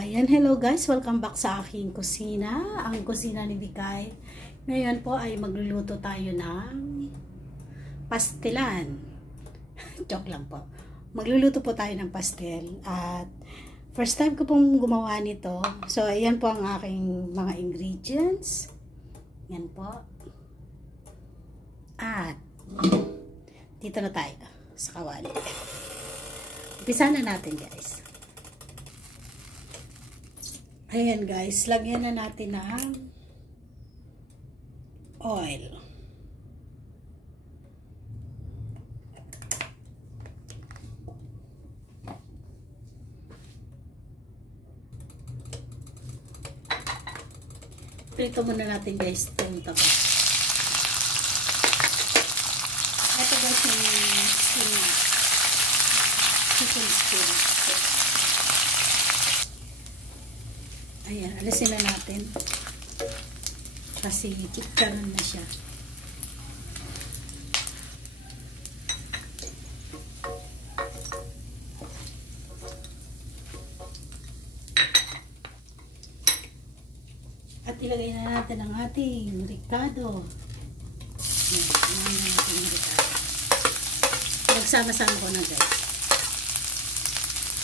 Ayan, hello guys, welcome back sa aking kusina, ang kusina ni Bikay. Ngayon po ay magluluto tayo ng pastelan. Joke lang po. Magluluto po tayo ng pastel at first time ko pong gumawa nito. So, ayan po ang aking mga ingredients. Yan po. At dito na tayo sa kawali. Umpisa na natin guys. Ayan guys, lagyan na natin ng oil. Prito muna natin guys itong taba. Ito guys yung chicken skin. Ayan, alisin na natin. Kasi chicharon na siya. At ilagay na natin ang ating ricado. Ayan, ilagay na natin ang ricado. Nagsama-sama ko na guys.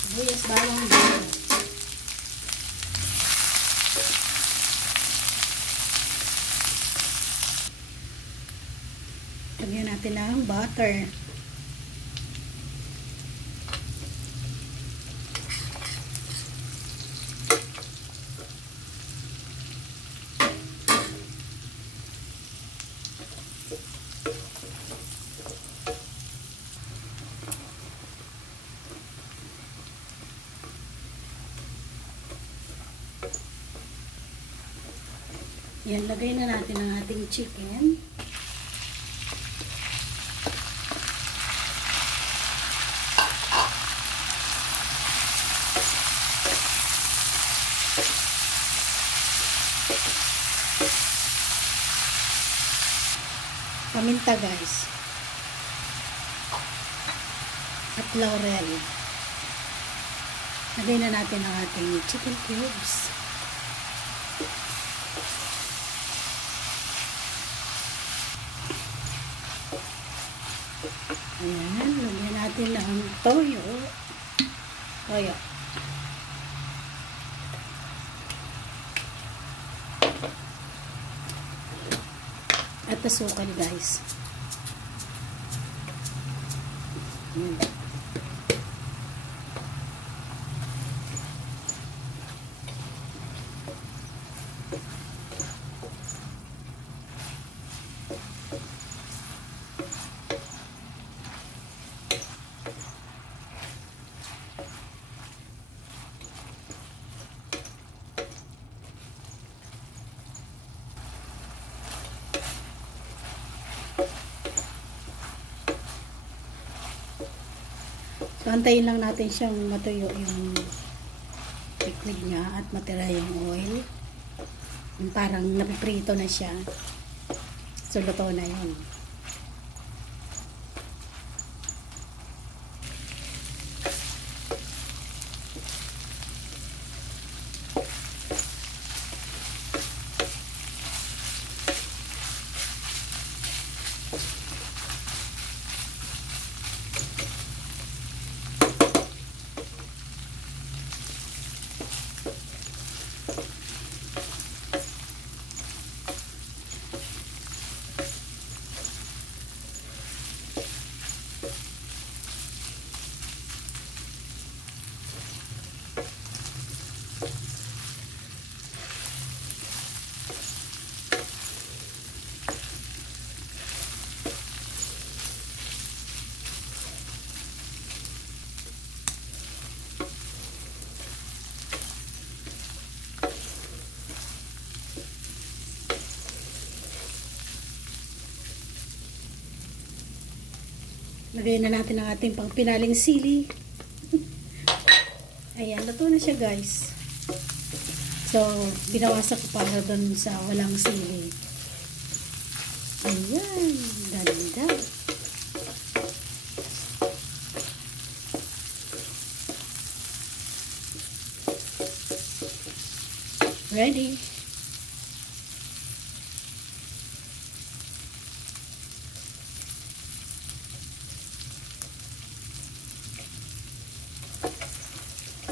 Sibuyas, bawang, bawang. Lagyan natin ng butter. Yan, lagay na natin ang ating chicken. Paminta guys. At laurel. Lagay na natin ang ating chicken cubes. Ayan, lagyan natin ang toyo. Toyo. At asukal guys. Ayan. So, antayin lang natin siyang matuyo yung liquid niya at matira yung oil. Yung parang napiprito na siya. So, luto na yun. Lagay na natin ang ating pang pinaling sili. Ayan, luto na siya guys. So, binawasan ko para doon sa walang sili. Ayan, ganda. Ready?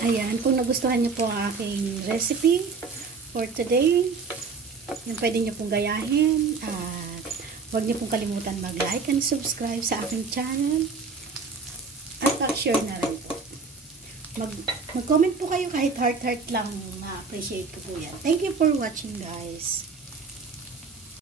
Ayan, kung nagustuhan niyo po ang aking recipe for today, yung pwede niyo pong gayahin at huwag niyo pong kalimutan mag-like and subscribe sa aking channel at share na rin po. Mag-comment po kayo kahit heart-heart lang, ma-appreciate ko po yan. Thank you for watching, guys.